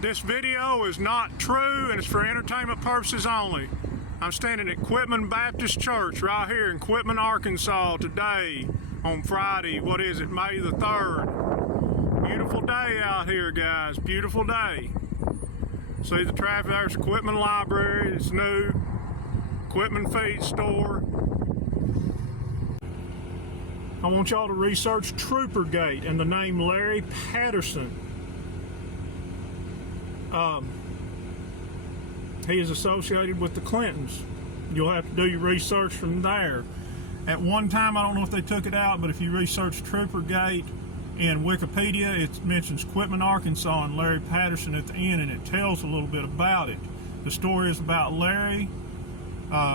This video is not true and it's for entertainment purposes only. I'm standing at Quitman Baptist Church right here in Quitman, Arkansas today on Friday. What is it? May the 3rd. Beautiful day out here, guys. Beautiful day. See the traffic? There's Quitman Library. It's new. Quitman Feed Store. I want y'all to research Troppergate and the name Larry Patterson. He is associated with the Clintons. You'll have to do your research from there. At one time, I don't know if they took it out, but if you research Troppergate in Wikipedia, it mentions Quitman, Arkansas, and Larry Patterson at the end, and it tells a little bit about it. The story is about Larry,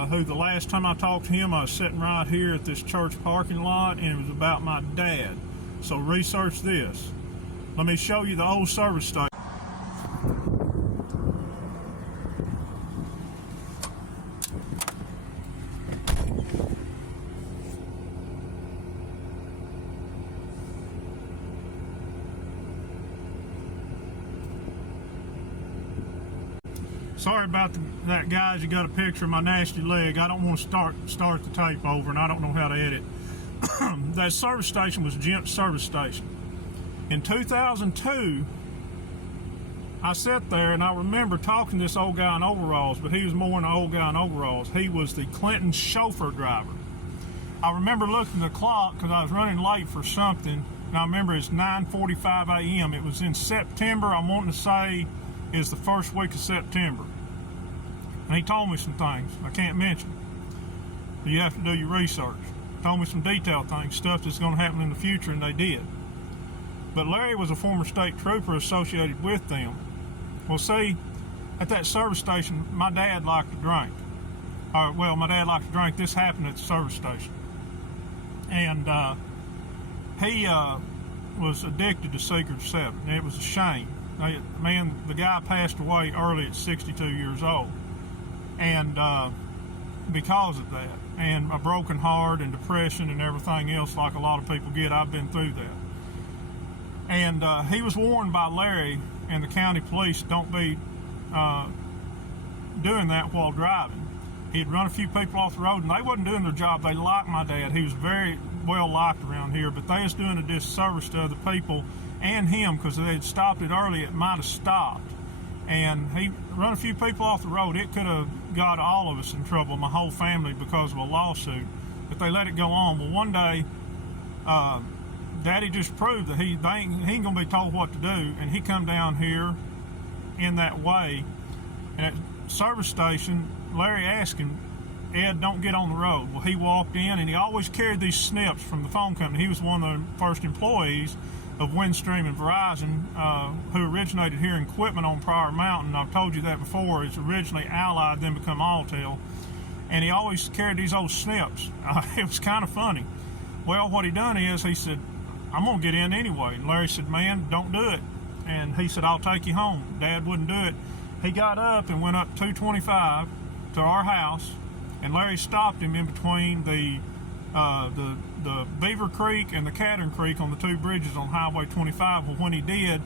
who the last time I talked to him, I was sitting right here at this church parking lot, and it was about my dad. So research this. Let me show you the old service station. Sorry about that, guys. You got a picture of my nasty leg. I don't want to start the tape over, and I don't know how to edit. That service station was Gent's service station. In 2002, I sat there and I remember talking to this old guy in overalls, but he was more than an old guy in overalls. He was the Clinton chauffeur driver. I remember looking at the clock because I was running late for something, and I remember it's 9:45 a.m. It was in September. I'm wanting to say is the first week of September. And he told me some things I can't mention. You have to do your research. Told me some detailed things, stuff that's going to happen in the future, and they did. But Larry was a former state trooper associated with them. Well, see, at that service station, my dad liked to drink. My dad liked to drink. This happened at the service station. And he was addicted to Secret 7. And it was a shame. The guy passed away early at 62 years old. And because of that, and a broken heart and depression and everything else like a lot of people get, I've been through that. And he was warned by Larry and the county police, don't be doing that while driving. He'd run a few people off the road, and they wasn't doing their job. They liked my dad. He was very well liked around here, but they was doing a disservice to other people and him, because they had stopped it early, it might have stopped. And he run a few people off the road. It could have got all of us in trouble, my whole family, because of a lawsuit. But they let it go on. Well, one day, Daddy just proved that he ain't gonna be told what to do, and he come down here in that way. And at service station, Larry asked him, "Ed, don't get on the road." Well, he walked in, and he always carried these snips from the phone company. He was one of the first employees of Windstream and Verizon, who originated here in Quitman on Pryor Mountain. I've told you that before. It's originally Allied, then become Alltel. And he always carried these old snips. It was kind of funny. Well, what he done is, he said, "I'm going to get in anyway." And Larry said, "Man, don't do it." And he said, "I'll take you home." Dad wouldn't do it. He got up and went up 225 to our house, and Larry stopped him in between the Beaver Creek and the Cadron Creek on the two bridges on Highway 25. Well, when he did,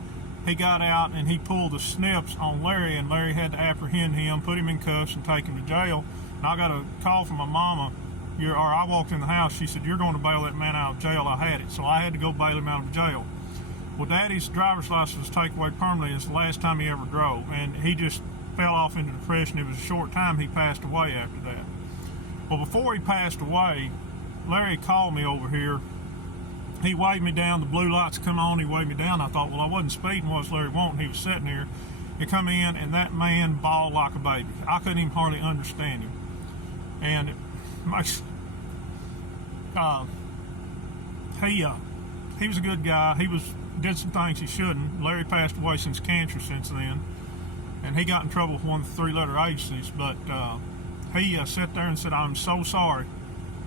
he got out and he pulled the snips on Larry, and Larry had to apprehend him, put him in cuffs, and take him to jail. And I got a call from my mama, I walked in the house, she said, "You're going to bail that man out of jail." I had it, so I had to go bail him out of jail. Well, Daddy's driver's license was taken away permanently. It's the last time he ever drove, and he just fell off into depression. It was a short time. He passed away after that. Well, before he passed away, Larry called me over here. He waved me down. The blue lights come on. He waved me down. I thought, well, I wasn't speeding. What's Larry wanting? He was sitting here. He come in, and that man bawled like a baby. I couldn't even hardly understand him. And it makes, he was a good guy. He did some things he shouldn't. Larry passed away since cancer since then, and he got in trouble with one of the three-letter agencies. But he sat there and said, "I'm so sorry."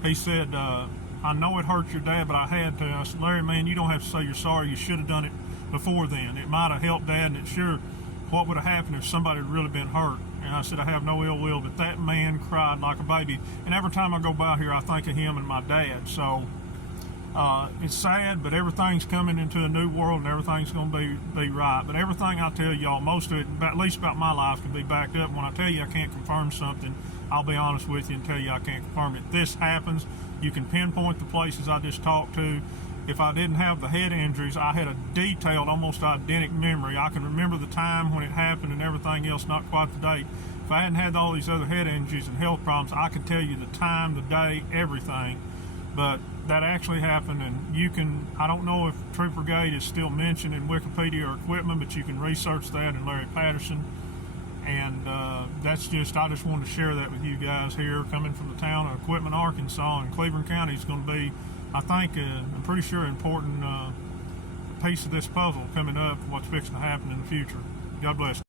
He said, "I know it hurt your dad, but I had to." I said, "Larry, man, you don't have to say you're sorry. You should have done it before then. It might have helped Dad, and it sure, what would have happened if somebody had really been hurt?" And I said, "I have no ill will," but that man cried like a baby. And every time I go by here, I think of him and my dad. So It's sad, but everything's coming into a new world, and everything's going to be right. But everything I tell y'all, most of it, at least about my life, can be backed up. When I tell you I can't confirm something, I'll be honest with you and tell you I can't confirm it. This happens. You can pinpoint the places I just talked to. If I didn't have the head injuries, I had a detailed, almost identical memory. I can remember the time when it happened and everything else, not quite the date. If I hadn't had all these other head injuries and health problems, I could tell you the time, the day, everything. But that actually happened, and you can, I don't know if troppergate is still mentioned in Wikipedia or equipment, but you can research that in Larry Patterson. And that's just, I just wanted to share that with you guys here, coming from the town of Equipment, Arkansas, and Cleveland County is going to be, I think, I'm pretty sure, an important piece of this puzzle coming up, what's fixing to happen in the future. God bless.